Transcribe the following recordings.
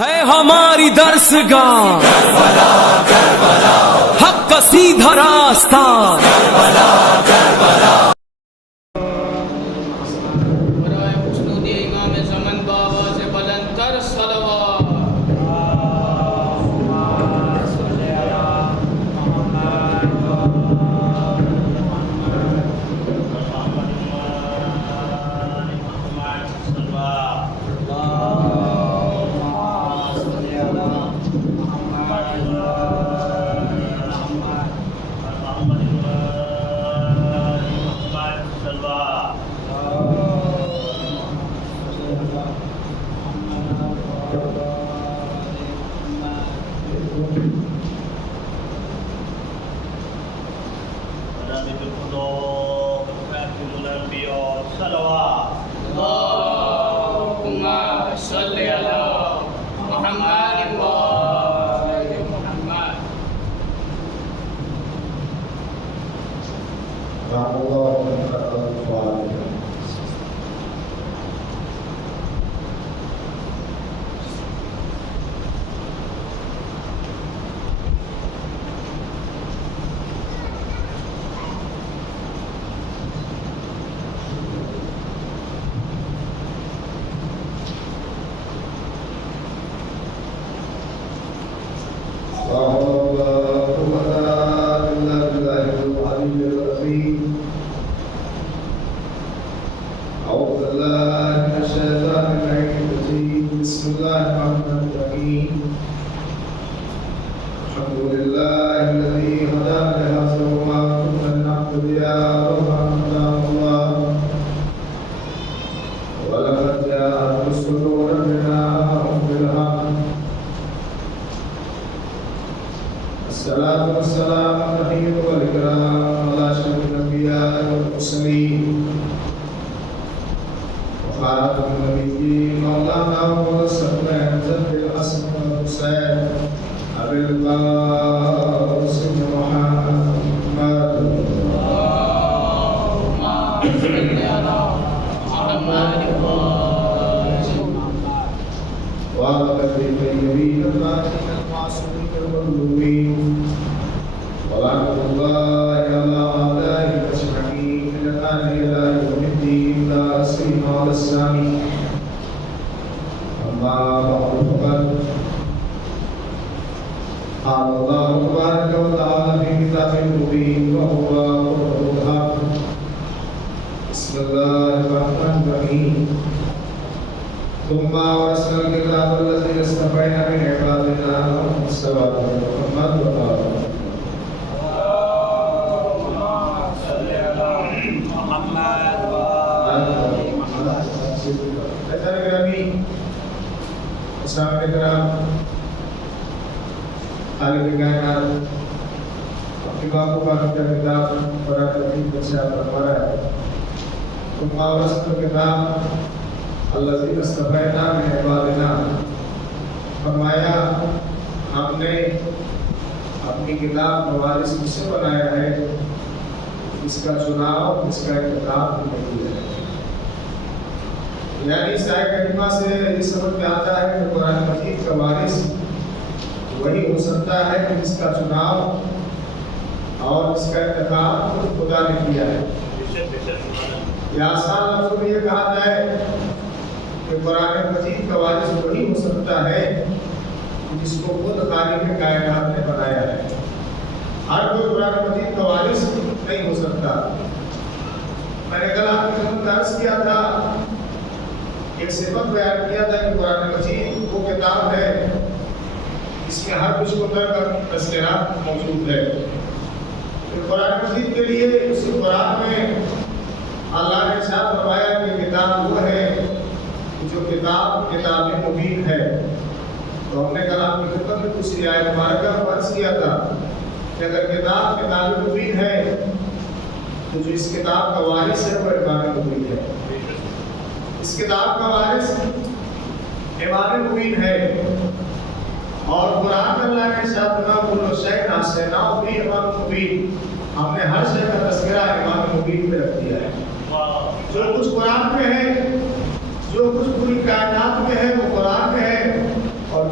ہے ہماری درسگاہ حق کا سیدھا راستہ برائے خشنود امام زمن بابا سے بلند تر صلوات اللهم صل على محمد وآل محمد. بسم الله الرحمن الرحيم. الحمد لله الذي هدانا لهذا وما كنا لنهتدي لولا أن هدانا الله ولقد جاءت رسل ربنا بالحق. الصلاة والسلام التحية والإكرام على أشرف الأنبياء والمرسلين وخاتم النبيين مولانا وسلم زد الحسن والحسين أبي القاسم محمد. اللهم صل على محمد وآل محمد. وعلى الطيبين الطاهرين المعصومين المظلومين ولعنة الله على أعدائهم أجمعين من الآن إلى يوم الدين لا سيما على السامي. أما بعد فقد قال الله تبارك وتعالى في كتابه المبين وهو قرآن الحق. بسم الله الرحمن الرحيم. ثم أورثنا الكتاب الذي اصطفينا من عبادنا والصلاة محمد وآله. السلام علیکم خالق کائنات اپنی باپوں کا کتاب قرآن مجید میں سے آپ فرما ہے تم اورثنا الکتاب الذی اصطفینا من عبادنا. فرمایا ہم نے اپنی کتاب موارث کس سے بنایا ہے اس کا چناؤ اس کا انتخاب نہیں ہے. یعنی اس آیت کریمہ سے یہ سمجھ میں آتا ہے کہ قرآن مجید کا وارث وہی ہو سکتا ہے کہ جس کا چناؤ اور اس کا انتخاب خود خدا نے کیا ہے. یا آسان لفظوں میں یہ کہا جائے کہ قرآن مجید کا وارث وہی ہو سکتا ہے جس کو خود خالق کائنات نے بنایا ہے. ہر کوئی قرآن مجید کا وارث نہیں ہو سکتا. میں نے کل آپ کی خدمت میں عرض کیا تھا ایک صفت بیان کیا تھا کہ قرآن مجید وہ کتاب ہے اس میں ہر کچھ کو کا تذکرہ موجود ہے. قرآن مجید کے لیے اسی قرآن میں اللہ نے ارشاد فرمایا کہ کتاب وہ ہے جو کتاب مبین ہے. تو ہم نے کل آپ کی خدمت میں دوسری آیت مبارکہ فرض کیا تھا کہ اگر کتاب مبین ہے تو جو اس کتاب کا وارث ہے وہ امام مبین ہے. اس کتاب کا وارث امام مبین ہے. اور قرآن میں اللہ کے ساتھ کل شیء احصیناہ فی امام مبین. ہم نے ہر شے کا تذکرہ امام مبین میں رکھ دیا ہے. جو کچھ قرآن میں ہے جو کچھ پوری کائنات میں ہے وہ قرآن میں ہے اور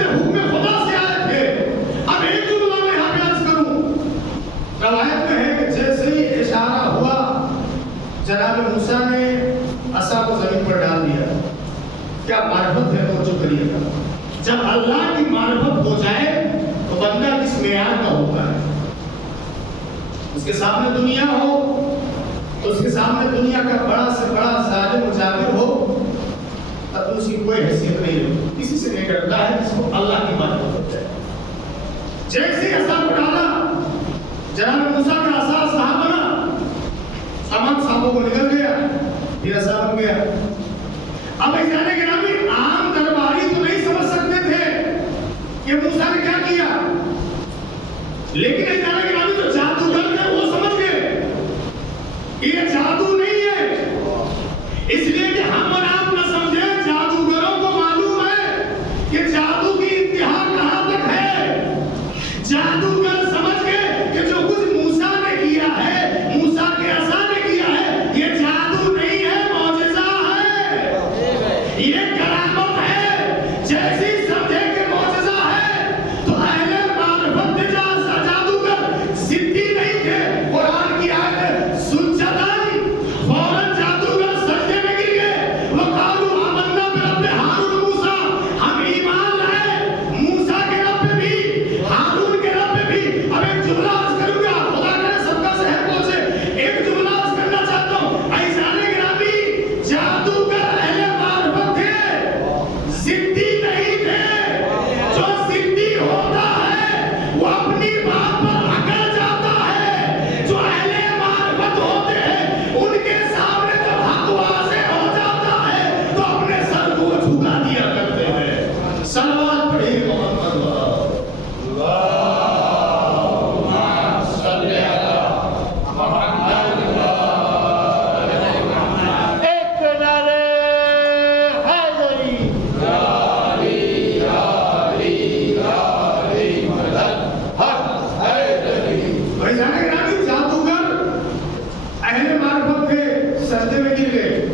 باقاعدہ حکم خدا سے آئے تھے. اب ایک جملہ میں یہاں پہ عرض کروں. روایت میں ہے کہ جیسے ہی اشارہ ہوا جناب موسیٰ نے عصا کو زمین پر ڈال دیا. کیا معرفت ہے توجہ کریے گا. جب اللہ کی معرفت ہو جائے تو بندہ کس معیار کا ہوتا ہے. اس کے سامنے دنیا ہو تو اس کے سامنے دنیا کا بڑا سے بڑا ظالم و جابر ہو تب اس کی کوئی حیثیت نہیں ہوتی. کسی سے نہیں ڈرتا ہے جس کو اللہ کی معرفت ہو جائے. جیسے ہی عصا کو ڈالا جناب موسیٰ کا عصا صاحب بنا. سامان صاحبوں کو نکل گیا پھر عصا بن گیا. اب اس جانے کے نامی عام درباری تو نہیں سمجھ سکتے تھے کہ موسیٰ نے کیا کیا, لیکن اس جانے کے نامی تو جادوگر تھے وہ سمجھ گئے کہ یہ جادو نہیں ہے. اس لیے کہ ہم اور آپ نہ سمجھے, جادوگروں کو معلوم ہے کہ جادو کی انتہا کہاں تک ہے. جادوگر سمجھ گئے کہ جو کچھ موسیٰ نے کیا ہے, موسیٰ کے عصا نے کیا ہے, یہ جادو نہیں ہے, معجزہ ہے, یہ کرامت ہے. جیسی سمجھے کہ معجزہ ہے تو اہل معرفت تھے, جادوگر ضدی نہیں تھے. قرآن کی آیت سجداً فوراً جادوگر سجدے میں گر گئے. وقالوا آمنا برب ہارون موسیٰ, ہم ایمان لائے موسیٰ کے رب پہ بھی ہارون کے رب پہ بھی. اب ایک جملہ عرض کروں گا, خدا کرے سب کا ذہن پہنچے. ایک جملہ عرض کرنا چاہتا ہوں. ایسانے گرامی جادوگر اہل معرفت تھے, ضدی نہیں تھے. جو ضدی ہوتا ہے وہ اپنی بات پر اکڑ جاتا ہے. جو اہل معرفت ہوتے ہیں ان کے سامنے جب حق واضح ہو جاتا ہے تو اپنے سر کو جھکا دیا کرتے ہیں. صلوات پڑھیے محمد ایک نعرے حیدری. بھائی جانے کے نامی جادوگر اہل معرفت تھے, سجدے میں گر گئے.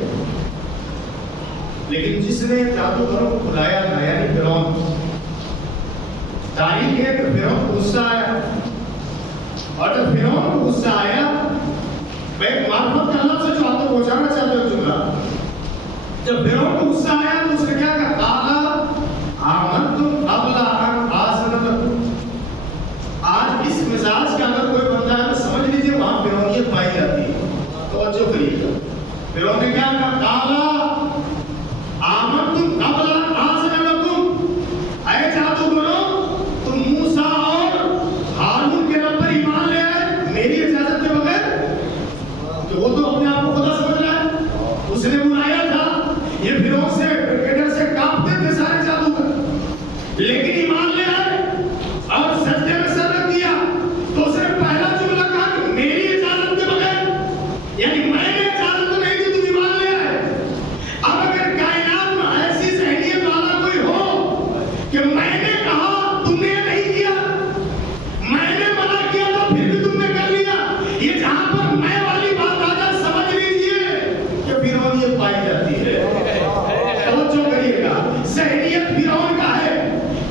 لیکن جس نے جادوگروں کو بلایا تھا یعنی فرعون, تاریخ ہے کہ فرعون کو غصہ آیا. اور جب فرعون کو غصہ آیا, میں ایک معرفت کا لفظ جو آپ کو پہنچانا چاہتا ہوں جملہ. جب فرعون کو غصہ آیا تو اس نے کیا کہا, قال آمنتم قبل ان آذن لکم. آج اس مزاج کا اگر کوئی بندہ ہے تو سمجھ لیجیے وہاں فرعونیت پائی جاتی ہے. توجہ کریے گا. فرعون نے کیا کہا, قال آمنتم قبل ان آذن لکم. اے جادوگروں, تم موسیٰ اور ہارون کے رب پر ایمان لے آئے میری اجازت کے بغیر. تو وہ تو اپنے آپ کو خدا سمجھ رہا ہے. اس نے بلایا تھا, یہ فرعون سے ڈر سے کانپتے تھے سارے جادوگر, لیکن ایمان لے آئے اور سجدے میں سر رکھ دیا. تو اس نے پہلا جملہ کہا کہ میری اجازت کے بغیر, یعنی میں نے اجازت تو نہیں دی, تم ایمان لے آئے. اب اگر کائنات میں ایسی ذہنیت والا کوئی ہو کہ میں نے کہا تم نے نہیں کیا, میں نے منع کیا تو پھر بھی تم نے کر لیا, یہ جہاں پر میں والی بات آ جائے سمجھ لیجیے کہ فرعونیت پائی جاتی ہے. توجہ کریے گا, ذہنیت فرعون کا ہے.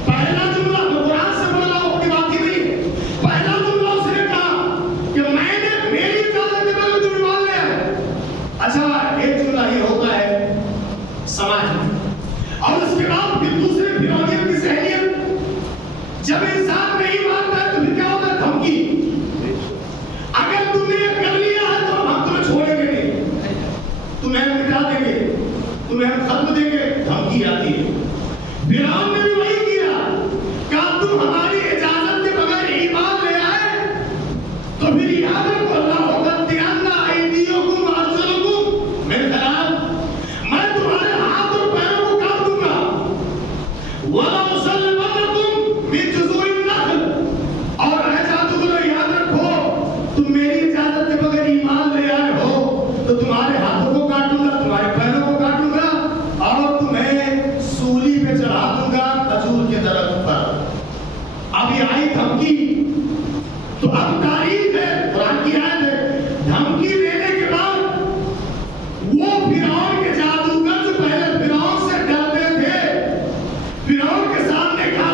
پہلا جملہ میں قرآن سے بول رہا ہوں, اپنی بات ہی نہیں. پہلا جملہ اس نے کہا کہ میں نے میری اجازت کے بغیر تم ایمان لے آئے. اچھا, ایک جملہ یہ ہوتا ہے سماج میں, اور اس کے بعد پھر دوسرے فرعونیت کی ذہنیت. جب انسان نہیں مانتا ہے تو پھر کیا ہوتا ہے, دھمکی. اگر تم نے یہ کر لیا ہے تو ہم تمہیں چھوڑیں گے نہیں, تمہیں مٹا دیں گے, تمہیں ہم ختم دیں گے. دھمکی آتی ہے. فرعون نے بھی وہی کیا, کہا تم ہماری اجازت کے بغیر ایمان لے آئے تو پھر یاد رکھو اللہ وَقَطِّعَنَّ أَيْدِيَكُمْ وَأَرْجُلَكُمْ میرے خلاف میں تمہارے ہاتھ اور پیروں کو کاٹ دوں گا. وَلَأُصَلِّبَنَّكُمْ مِنْ جُذُوعِ النَّخْلِ. اور اے جادوگروں یاد رکھو, تم میری اجازت کے بغیر ایمان لے آئے ہو تو تمہارے ہاتھوں کو کاٹوں گا, تمہارے پیروں کو کاٹوں گا, اور تمہیں سولی پہ چڑھا دوں گا کھجور کے درخت پر. اب یہ آئی دھمکی. تو اب تاریخ ہے, قرآن کی آیت ہے, دھمکی دینے کے بعد وہ فرعون کے جادوگر جو پہلے فرعون سے ڈرتے تھے, فرعون کے سامنے کہا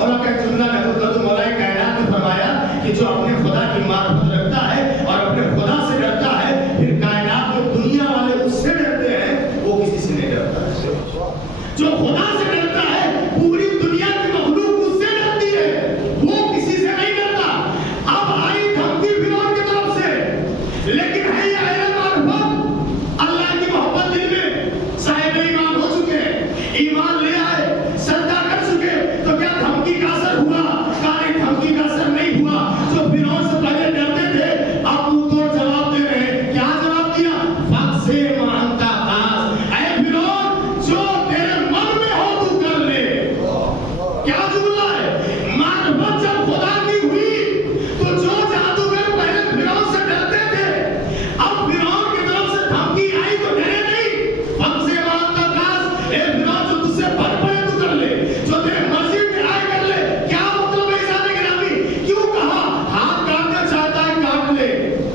مولا کا ایک جملہ نقل مولا کائنات نے فرمایا کہ جو اپنے خدا کی معرفت رکھتا ہے اور اپنے خدا سے ڈرتا ہے پھر کائنات میں دنیا والے اس سے ڈرتے ہیں وہ کسی سے نہیں ڈرتا. جو خدا سے ڈرتا ہے پوری دنیا کی مخلوق اس سے ڈرتی ہے, وہ کسی سے نہیں ڈرتا. اب آئی دھمکی فرعون کی طرف سے, لیکن ہے یہ اہل معرفت اللہ کی محبت دل میں صاحب ایمان ہو چکے ہیں, ایمان لے آئے, سجدہ کر چکے, تو کیا دھمکی کا اثر ہوا؟ کہا دھمکی کا اثر نہیں ہوا. جو فرعون سے پہلے ڈرتے تھے اب منہ توڑ جواب دے رہے ہیں. کیا جواب دیا؟ فق سے مانتا خاص, اے فرعون جو تیرے من میں ہو تو کر لے. کیا جملہ ہے؟ معرفت جب خدا کی ہوئی تو جو جادوگر پہلے فرعون سے ڈرتے تھے اب فرعون کی طرف سے دھمکی آئی تو ڈرے نہیں. فق سے مانتا خاص, اے فرعون جو تجھ سے بڑھ پڑے تو کر لے, جو تیرے مرضی میں آئے کر لے. کیا مطلب ہے ذات گرامی؟ کیوں کہا ہاتھ کاٹنا چاہتا ہے کاٹ لے,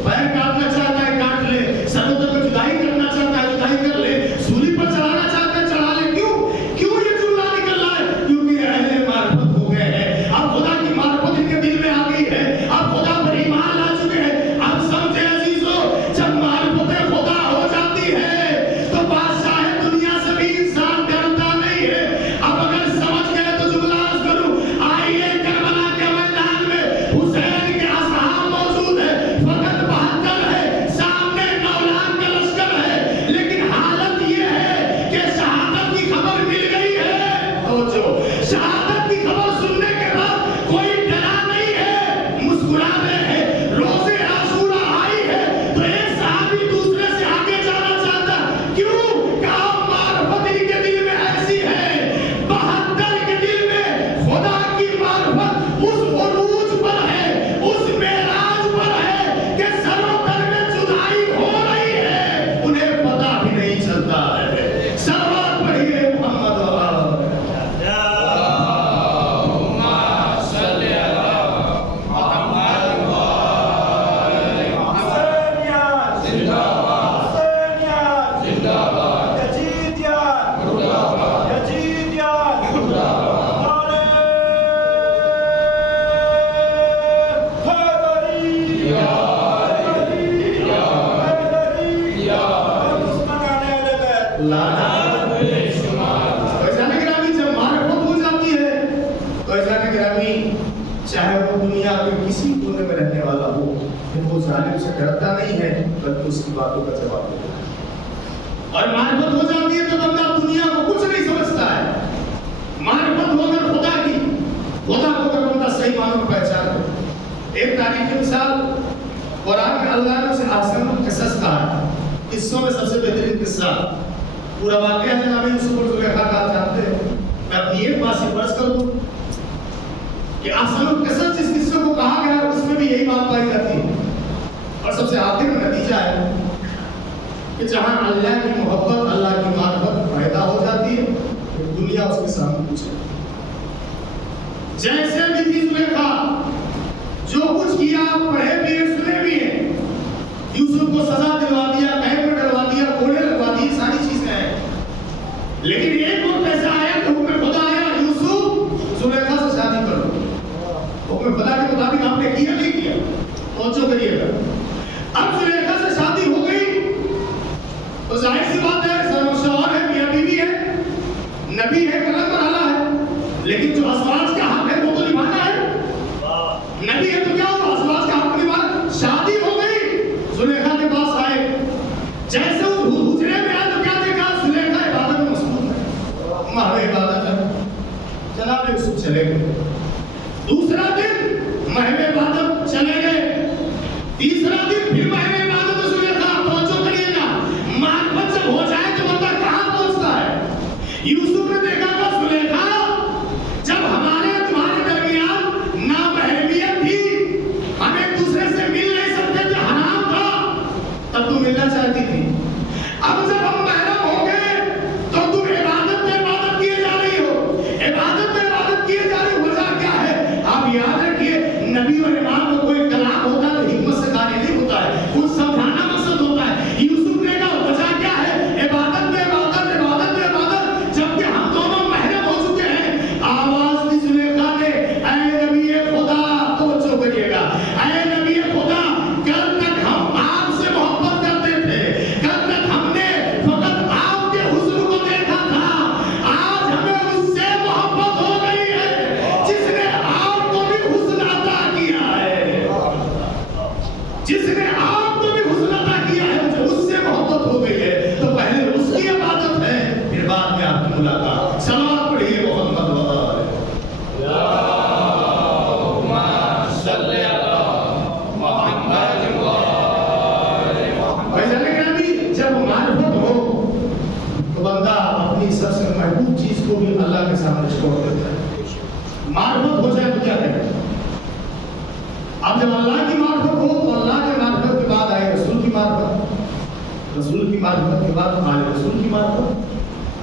پیر کاٹنا چاہتا ہے کاٹ لے, سر و میں جدائی کرنا چاہتا ہے جدائی کر لے, سولی پر چڑھانا چاہتا ہے چڑھا لے. کیوں یہ جملہ نکل رہا ہے؟ کیونکہ اہل معرفت ہو گئے ہیں. اب خدا کی معرفت ان کے دل میں آ گئی ہے, اب خدا پر ایمان لا چکے ہیں. اب سمجھے عزیزو, جب معرفت خدا ہو جاتی ہے تو بادشاہ دنیا سے بھی انسان ڈرتا نہیں ہے. اب اگر سمجھ گئے تو جملہ عرض کروں, آئیے کربلا کے میدان میں حسین کے اصحاب موجود ہیں, فقط 72 ہے, سامنے 9 لاکھ کا لشکر ہے, لیکن حالت یہ ہے کہ شہادت کی خبر مل گئی ہے. تو جو شہادت کی خبر سننے کے بعد کوئی ڈرا نہیں ہے, مسکرا رہے ہیں. روزے عاشورا آئی ہے تو ایک صحابی دوسرے سے آگے جانا چاہتا. کیوں؟ کہا معرفت ان کے دل میں ایسی ہے, 72 کے دل میں خدا کی معرفت اس عروج پر ہے, اس معراج پر ہے کہ سر و تن میں جدائی ہو رہی ہے, انہیں پتہ بھی نہیں چلتا ہے. صلوات پڑھیے محمد و آل چاہے وہ دنیا کے کسی کونے میں رہنے والا ہو, وہ ظالم سے ڈرتا نہیں ہے بلکہ اس کی باتوں کا جواب دیتا ہے. اور معرفت ہو جاتی ہے تو بندہ دنیا کو کچھ نہیں سمجھتا ہے. معرفت ہو کر خدا کی, خدا کو اگر بندہ صحیح معنوں میں پہچان ہو. ایک تاریخی مثال قرآن میں اللہ نے اسے احسن القصص کہا ہے. قصوں میں سب سے بہترین قصہ پورا واقعہ جناب یوسف اور زلیخا کا جانتے ہیں. میں اپنی ایک بات سے فرض کروں کہ احسن القصص جس قصے کو کہا گیا ہے اس میں بھی یہی بات پائی جاتی ہے. اور سب سے آخر میں نتیجہ ہے کہ جہاں اللہ کی محبت, اللہ کی معرفت پیدا ہو جاتی ہے دنیا اس کے سامنے کچھ ہے. جیسے بھی تھی زلیخا, جو کچھ کیا پڑھے بھی ہیں سنے بھی ہیں. یوسف کو سزا دلوا دیا, قید میں ڈلوا دیا, کوڑے لگوا دی, ساری چیزیں ہیں. لیکن ایک وقت ایسا آیا کہ حکم خدا آیا, یوسف زلیخا سے شادی کرو. حکم خدا کے مطابق آپ نے کیا نہیں کیا, پہنچو کریے گا. اب زلیخا سے شادی ہو گئی تو ظاہر سی بات ہے, شوہر ہے, میاں بیوی ہے, نبی ہے, کلم پر آلہ ہے, لیکن جو ازواج کا حق ہے وہ تو نبھانا ہے. نبی ہے تو کیا ہوا, ازواج کا حق نبھانا. شادی ہو گئی, زلیخا کے پاس آئے, جیسے وہ حجرے میں آئے تو کیا دیکھا, زلیخا عبادت میں مصروف ہے, ماہر عبادت ہے. جناب یوسف چلے گئے. دوسرا دن محو عبادت چلے گئے. تیسرا دن پھر محو عبادت زلیخا, پہنچو کریے گا. معرفت جب ہو جائے تو بندہ کہاں پہنچتا ہے. یوسف نے دیکھا کہ زلیخا جب ہمارے تمہارے درمیان نامحرمیت تھی, ہم ایک دوسرے سے مل نہیں سکتے تھے, حرام تھا, تب تم ملنا چاہتی تھی. اب جب ہم محرم ہو گئے تو تم عبادت میں عبادت کیے جا رہی ہو, عبادت میں عبادت کیے جا رہی. وجہ کیا ہے؟ آپ یاد رکھیے, نبی اور امام کو کوئی کلام ہوتا تو حکمت سے کہانی نہیں اللہ کے سامنے چھوڑ دیتا ہے. معرفت ہو جائے تو کیا کرے؟ اب جب اللہ کی معرفت ہو تو اللہ کے معرفت کے بعد آئے رسول کی معرفت، رسول کی معرفت کے بعد آئے رسول کی معرفت.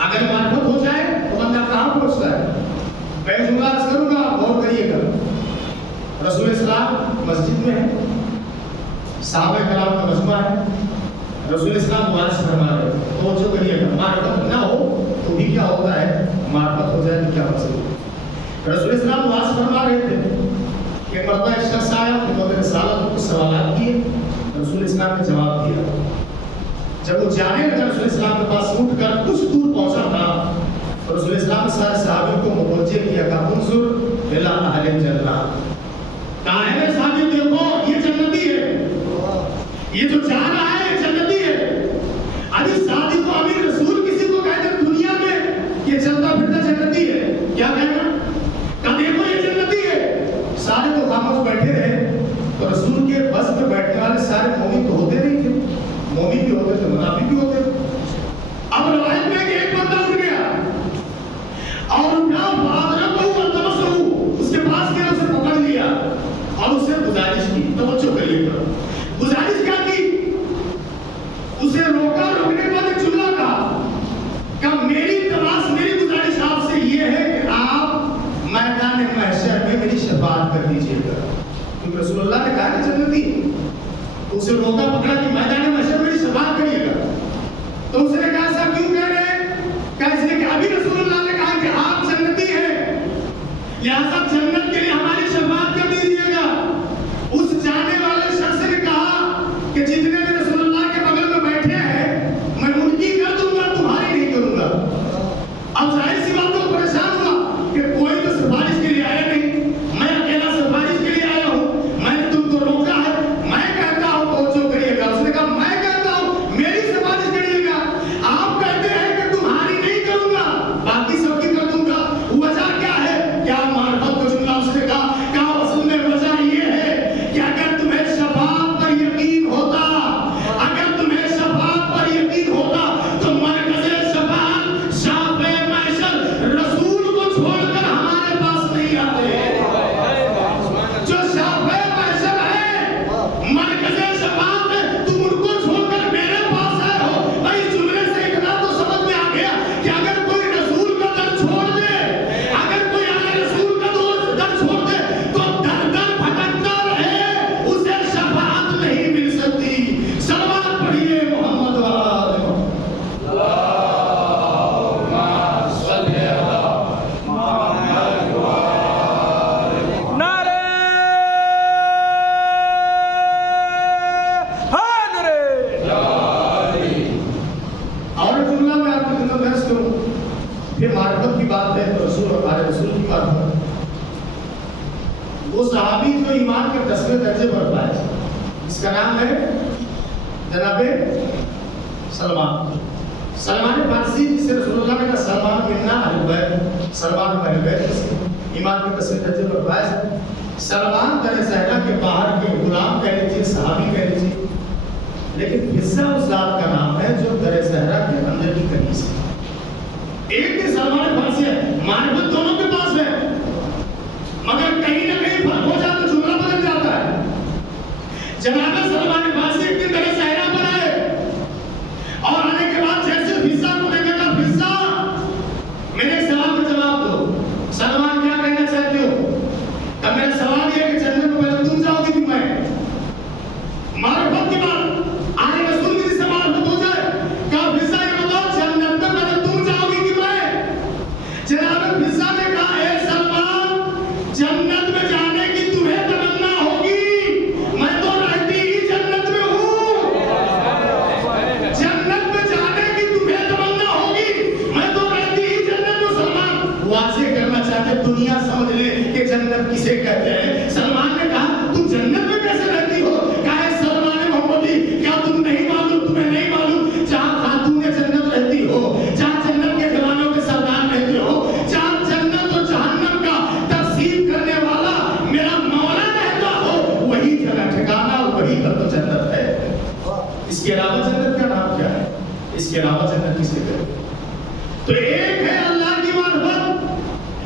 اگر معرفت ہو جائے تو بندہ کہاں پہنچتا ہے؟ میں جملہ عرض کروں گا، غور کریے گا. رسول اسلام مسجد میں ہے، صحابہ کرام کا مجمع ہے، رسول اسلام وعظ فرما رہے ہیں. توجہ کریے گا، معرفت نہ ہو تو بھی کیا ہوتا ہے؟ معرفت ہو جائے تو کیا مسئلہ؟ رسول اسلام وعظ فرما رہے تھے کہ مرتبہ ایک شخص آیا، انہوں نے رسالت کو سوالات کیے، رسول اسلام نے جواب دیا. جب وہ جانے لگا رسول اسلام کے پاس اٹھ کر کچھ دور پہنچا تھا تو رسول اسلام نے سارے صحابی کو متوجہ کیا کہ انظر الی اہل جنہ. کہا ہے میرے صحابی دیکھو یہ جنتی ہے، یہ جو جا رہا ہے جنتی ہے. ابھی صادق و امین رسول کسی کو کہتے ہیں دنیا میں یہ چلتا پھرتا جنتی ہے، کیا کہنا؟ کہا دیکھو یہ جنتی ہے. سارے تو خاموش بیٹھے رہے. تو رسول کے بس میں بیٹھنے والے سارے مومن تو ہوتے نہیں تھے، مومن بھی ہوتے تھے، منافق بھی ہوتے تھے. اب روایت میں کہ ایک بندہ اٹھ گیا اور اٹھا فادرکہ والتمسہ، اس کے پاس گیا، اسے پکڑ لیا اور اسے گزارش کی. توجہ کریے گا، گزارش کیا کی؟ اسے روکا، روکنے کے بعد ایک جملہ کہا، میری تلاش، میری گزارش آپ سے یہ ہے کہ آپ میدان محشر میں میری شفاعت کر دیجیے گا. کیونکہ رسول اللہ نے کہا کہ جنتی، اسے روکا، پکڑا کہ میدان محشر میں میری شفاعت کریے گا. تو اس نے کہا صاحب کیوں کہہ رہے ہیں؟ کہا اس لیے کہ ابھی رسول اللہ نے کہا کہ آپ جنتی ہیں، لہذا جنت کے لیے ہماری شفاعت کر دیجیے گا. اس جانے والے شخص نے کہا کہ جتنے بھی رسول اللہ کے بغل میں بیٹھے ہیں میں ان کی کر دوں گا، تمہاری نہیں کروں گا. اب ظاہر سی بات تو پریشان ہوا کہ کوئی تو سفارش کے لیے آیا نہیں، میں اکیلا سفارش کے لیے آیا ہوں، میں نے تم کو روکا ہے. میں کہتا ہوں توجہ کریے گا، اس نے کہا میں کہتا ہوں میری سفارش کریے گا. آپ کہتے ہیں کہ تمہاری نہیں کروں گا، باقی سب کی کر دوں گا. وجہ کیا ہے؟ کیا معرفت کو جملہ اس نے کہا اصل میں وجہ یہ ہے کہ اگر تمہیں شفاعت پر یقین ہوتا، اگر تمہیں شفاعت پر یقین ہوتا تو مرکز شفاعت شافع محشر رسول کو چھوڑ کر ہمارے پاس نہیں آتے. جو شافع محشر ہے، مرکز شفاعت ہے، تم ان کو چھوڑ کر میرے پاس آئے ہو. بھائی جملے سے اتنا تو سمجھ میں آ گیا کہ اگر کوئی رسول کا در چھوڑ دے، اگر کوئی اہل رسول کا در چھوڑ دے تو در در بھٹکتا رہے، اسے شفاعت نہیں مل سکتی. صلوات پڑھیے محمد و آل محمد. نعرہ حیدر. اور ایک جملہ میں آپ کی خدمت میں عرض کروں. پھر معرفت کی بات ہے تو رسول اور ہمارے رسول کی معرفت. وہ صحابی جو ایمان کے 10ویں درجے پر پائے، اس کا نام ہے جناب سلمان. سلمان فارسی، جسے رسول اللہ نے کہا سلمان منا اہل بیت، سلمان اہل بیت، ایمان کے 10ویں درجے پر پائے. سلمان در صحرا کے باہر کے غلام کہہ لیجیے، صحابی کہہ لیجیے، لیکن حصہ اس ذات کا نام ہے جو در صحرا کے اندر کی کنیز ہے. ایک بھی سلمان فارسی ہے، معرفت دونوں کے پاس ہے، مگر کہیں نہ کہیں فرق ہو جاتا، جملہ بدل جاتا ہے. جناب سلمان فارسی ایک دن در صحرا پر آئے اور آنے کے بعد جیسے فضا کو دیکھا کہ فضا میرے سوال کا جواب دو. سلمان کیا کہنا چاہتے ہو؟ کہ میرا سوال یہ ہے کہ جنت میں پہلے تم جاؤ گی کہ میں؟ معرفت کی بات آنے رسول کی جس سے معرفت ہو جائے، کہا فضا یہ بتاؤ جنت میں پہلے تم جاؤ گی کہ میں؟ جناب فضا نے کہا اے سلمان، جنت میں جانے کی تمہیں تمنا ہوگی، میں تو رہتی ہی جنت میں ہوں. جنت میں جانے کی تمہیں تمنا ہوگی، میں تو رہتی ہی جنت میں. سلمان واضح کرنا چاہتے دنیا سمجھ لے کہ جنت کسے کہتے ہیں. سلمان نے کہا تم جنت میں کیسے رہتی ہو؟ کہا اے سلمان محمدی، کیا تم نہیں معلوم، تمہیں نہیں معلوم جہاں خاتون جنت رہتی ہو، جہاں جنت کے گھرانوں کے سردار رہتے ہو، جہاں جنت و جہنم کا تفصیل کرنے والا میرا مولا رہتا ہو، وہی جگہ ٹھکانا، وہی گھر تو جنت ہے. اس کے علاوہ جنت کا نام کیا ہے؟ اس کے علاوہ جنت کسے کہتے ہیں؟ تو ایک ہے اللہ کی معرفت،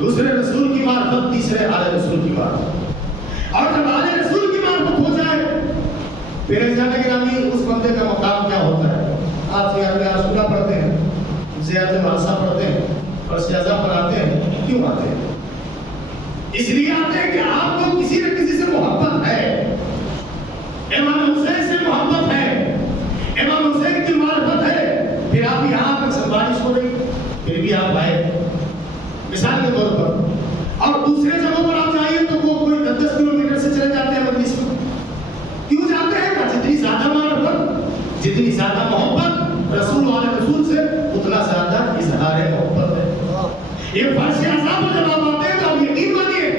دوسرے رسول کی معرفت، تیسرے آل رسول کی معرفت. اور جب آل رسول کی معرفت ہو جائے پھر جانے کے نامی اس بندے کا مقام کیا ہوتا ہے. آپ زیارت عاشورہ پڑھتے ہیں، زیارت مراسا پڑھتے ہیں، فرشیازہ پر آتے ہیں. کیوں آتے ہیں؟ اس لیے آتے ہیں کہ آپ کو کسی نہ کسی سے محبت ہے. امام حسین سے محبت ہے، امام حسین کی معرفت ہے. پھر آپ یہاں پر سنبارش ہو رہی پھر بھی آپ آئے مثال کے طور پر. اور دوسرے جگہوں پر آپ جائیے تو وہ کوئی 10 کلومیٹر سے چلے جاتے ہیں مجلس میں. کیوں جاتے ہیں؟ جتنی زیادہ معرفت، جتنی زیادہ محبت رسول والے رسول سے، اتنا زیادہ اظہار محبت ہے. یہ فرش اعظم جب آپ آتے ہیں تو آپ یقین مانیے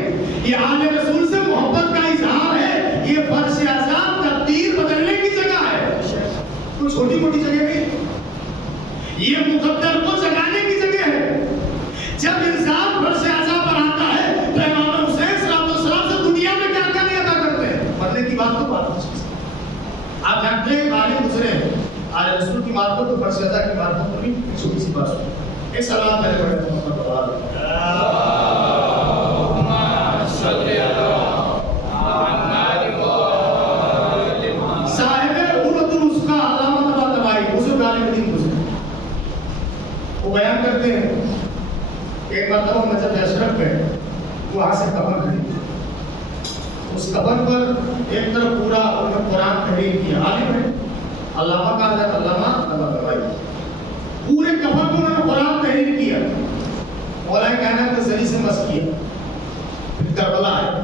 یہ آل رسول سے محبت کا اظہار ہے. یہ فرش اعظم تقدیر بدلنے کی جگہ ہے، کوئی چھوٹی موٹی جگہ نہیں. یہ مقدر کو جگانے کی جگہ ہے. جب انسان فرش اعظم پر آتا ہے تو امام حسین صلی اللہ علیہ وسلم سے دنیا میں کیا کیا نہیں ادا کرتے ہیں. پڑھنے کی بات تو بات ہے. آپ جانتے ہیں عالم گزرے آل رسول کی معرفت تو فرش اعظم کی معرفت پر بھی چھوٹی سی بات ہے. ایک سلام پہلے پڑھے محمد بیان کرتے ہیں. ایک مرتبہ مسجد اشرف میں وہاں سے کفن خریدی. اس کفن پر ایک طرف پورا انہوں نے قرآن تحریر کیا. عالم ہے علامہ کا حضرت علامہ طباطبائی. پورے کفن کو انہوں نے قرآن تحریر کیا. مولا کائنات کے ذریعے سے مس کیا. پھر کربلا ہے.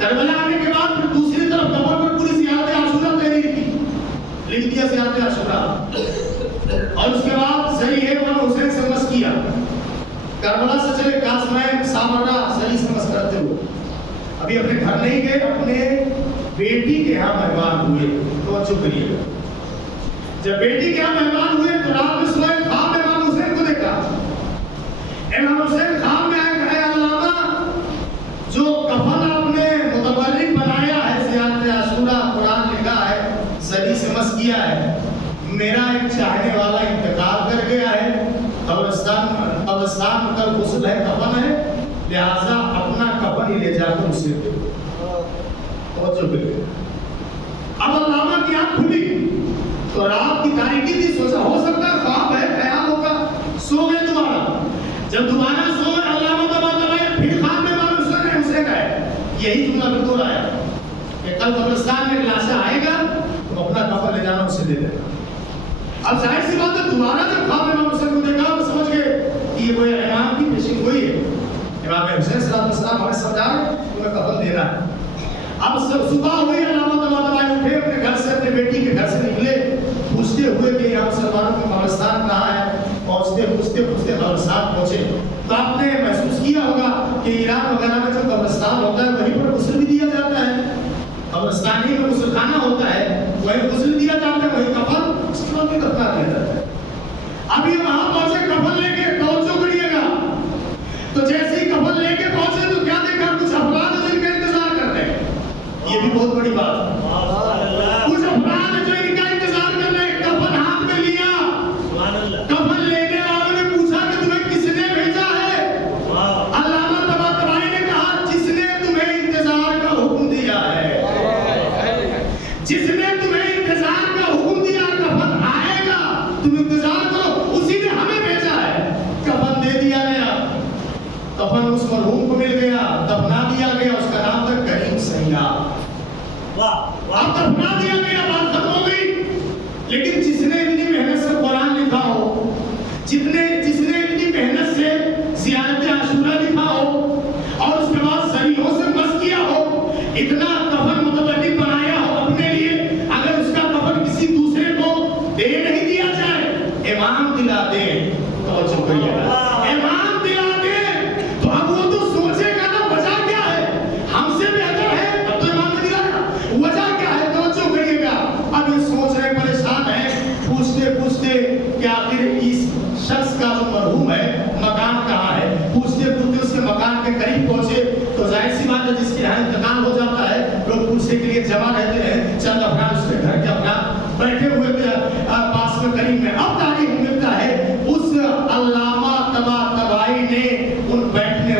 کربلا آنے کے بعد پھر دوسری طرف کفن پر پوری زیارت عاشورہ تحریر کی. لکھ دیا زیارت عاشورہ. اور اس کے بعد ذریعے امام حسین سے مس کیا. کربلا سے چلے قاسمین سامرہ ذریعے سے مس کرتے ہوئے ابھی اپنے گھر نہیں گئے، اپنے بیٹی کے یہاں مہمان ہوئے. توجہ کریے گا. جب بیٹی کے یہاں مہمان ہوئے تو رات میں سوئے، خواب میں امام حسین کو دیکھا. امام حسین خواب میں آئے کہے علامہ جو کفن آپ نے متبرک بنایا ہے، زیارت عاشورہ قرآن لکھا ہے، ذریعے سے مس کیا ہے، میرا ایک چاہنے والا انتقال کر گیا ہے. قبرستان میں کل غسل ہے، کفن ہے، لہذا اپنا کفن ہی لے جا کر اسے دے. توجہ کریے. اب علامہ کی آنکھ کھلی تو رات کی تاریکی تھی. سوچا ہو سکتا ہے خواب ہے، خیال ہوگا. سو گئے دوبارہ. جب دوبارہ سو گئے علامہ طباطبائی پھر خواب میں امام حسین گئے. یہی جملہ بالکل آیا کہ کل قبرستان میں لاشا آئے گا تو اپنا کفن لے جانا اسے دے دینا. اب ظاہر سی بات ہے دوبارہ جب خواب میں امام حسین کو دیکھا تو سمجھ گئے کہ یہ کوئی امام کی پیشین گوئی ہے. امام حسین صلی اللہ علیہ وسلم ہمیں سمجھا رہے ہیں تمہیں کفن دینا ہے. اب صبح ہوئی، علامہ طباطبائی اٹھے، اپنے گھر سے اپنے بیٹی کے گھر سے نکلے پوچھتے ہوئے کہ یہاں مسلمانوں کا قبرستان کہاں ہے. پوچھتے قبرستان پہنچے تو آپ نے محسوس کیا ہوگا کہ ایران وغیرہ میں جو قبرستان ہوتا ہے وہیں پر غسل بھی دیا جاتا ہے. قبرستانی میں غسل خانہ ہوتا ہے، وہیں غسل دیا جاتا ہے، وہیں کفن اس کے بعد بھی دفنا کیا جاتا ہے. اب یہ وہاں پہنچے کفن لے کے. توجہ کریے گا. تو جیسے ہی کفن لے کے پہنچے تو کیا دیکھا؟ کچھ افراد ہیں جن کا انتظار کر رہے ہیں. یہ بھی بہت بڑی بات ہے. کچھ افراد ہیں جو ان کا انتظار کر رہے ہیں. کفن ہاتھ میں لیا. کفن لینے والوں نے پوچھا کہ تمہیں کس نے بھیجا ہے؟ علامہ طباطبائی نے کہا جس نے تمہیں انتظار کا حکم دیا ہے. جس نے تمہیں انتظار کا حکم دیا، کفن آئے گا، تم انتظار کرو، اسی نے ہمیں بھیجا ہے. کفن دے دیا گیا. کفن اس مرحوم کو مل گیا، دفنا دیا گیا. اس کا نام تھا کریم سیاح. اب دفنا دیا گیا، بات ختم ہو گئی. لیکن جس نے اتنی محنت سے قرآن لکھا ہو، جس نے اتنی محنت سے زیارت عاشورہ لکھا ہو اور اس کے بعد ذریعوں سے مس کیا ہو، اتنا کفن متبرک بنایا ہو اپنے لیے، اگر اس کا کفن کسی دوسرے کو دے نہیں دیا جائے، امام دلا دے. توجہ کریے گا. امام دلا دے تو اب وہ تو سوچے گا نا وجہ کیا ہے. ہم سے بہتر ہے اب تو امام نے دلایا. وجہ کیا ہے؟ توجہ کریے گا. اب یہ سوچ رہے پریشان ہیں، پوچھتے کہ آخر اس شخص کا جو مرحوم ہے مکان کہاں ہے. پوچھتے اس کے مکان کے قریب پہنچے تو ظاہر سی بات ہے جس کے یہاں انتقال ہو جاتا ہے لوگ پوچھنے کے لیے جمع رہتے ہیں. چند افراد اس کے گھر کے افراد بیٹھے ہوئے تھے پاس میں قریب میں. اب تاریخ ملتا ہے اس علامہ طباطبائی نے ان بیٹھنے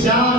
4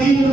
3